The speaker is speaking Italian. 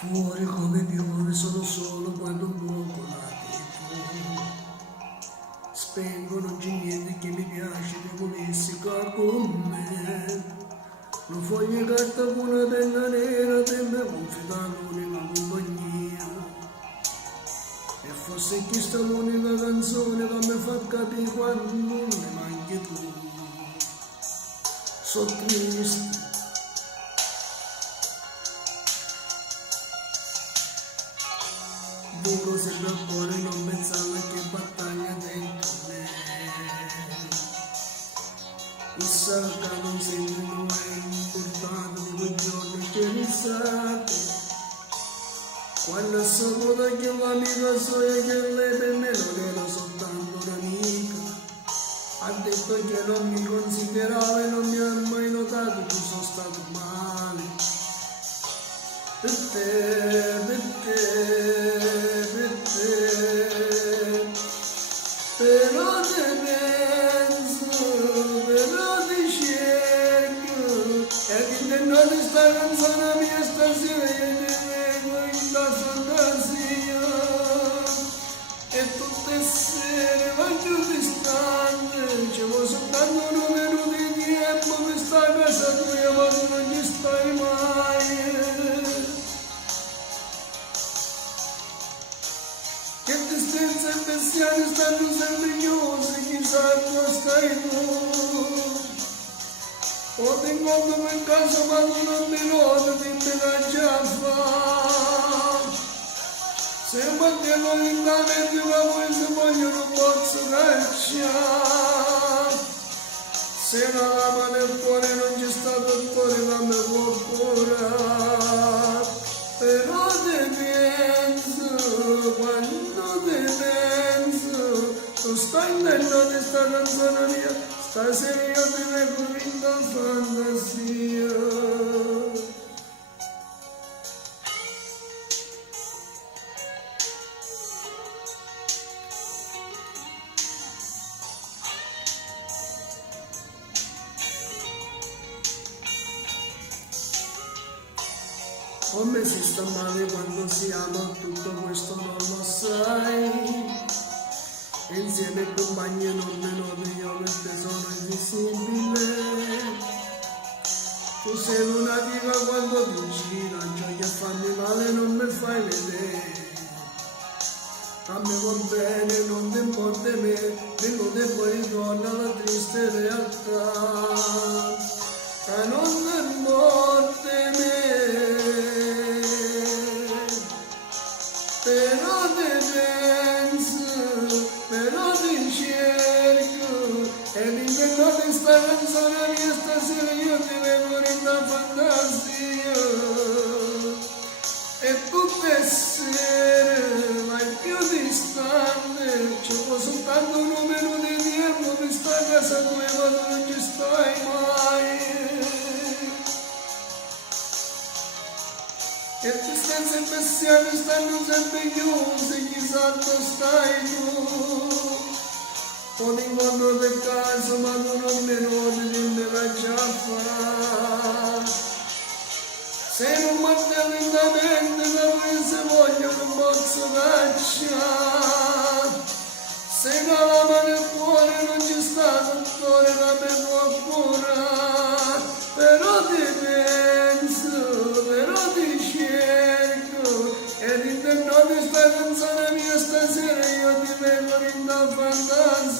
Fuori come piove, sono solo quando blocco la TV. Spengo, non c'è niente che mi piace, che volessi qua con me. Una foglia di carta con una penna nera, per me confida l'unica compagnia. E forse questa è l'unica canzone che mi fa capire quando non mi manchi tu. Sono triste. Duro sembra il cuore, non pensare che battaglia dentro me. Chissà che non sembri mai importante di quei giorni che risate. Quando saputo che l'amica sua e che lei per me non era soltanto un'amica. Ha detto che non mi considerava e non mi ha mai notato che sono stato male. Per te, per te, per te, però te penso, però ti cerco, e all'interno di sta canzone mia stasera io ti leggo in la fantasia, e tutte le sere voglio distante, ci vuoi soltanto un minuto di tempo per sta casa tua, ma tu non ci stai mai. Che distanza e pensieri stanno sempre chiusi, chissà dove stai tu. O ti incontro per caso ma tu non mi noti, dimmi che già fa. Se mantiamo lentamente ma poi se voglio non posso cacciare. Se la lama nel cuore non c'è stato il cuore ma mi può curare. Però ti penso, quando ti penso, tu stai intendo di sta canzone mia, stasera io ti leggo in la fantasia. Come si sta male quando si ama, tutto questo non lo sai. E insieme ai compagni non me noti, io per te sono invisibile. Tu sei lunatica quando ti gira, gioia a farmi male non mi fai vedere. A me va bene, non ti importa me, minuto e poi ritorna la triste realtà. Che non ti importa me. Però ti penso, però ti cerco, e all'interno di sta canzone mia stasera io ti vedo in una fantasia. E tutte le sere, mai più distante, ci vuoi soltanto un minuto di tempo per sta casa tua, ma tu non ci stai mai. E distanze e pensieri stanno sempre chiusi, chissà dove stai tu. O ti incontro per caso, ma tu non mi noti, dimmi che già fa. Se non mangi lentamente, ma se voglio non posso cacciare. Se non la mano nel cuore non ci sta, dottore, la me può curare. Però ti penso, però ti cerco, e all'interno di sta canzone mia stasera io ti vedo in una fantasia.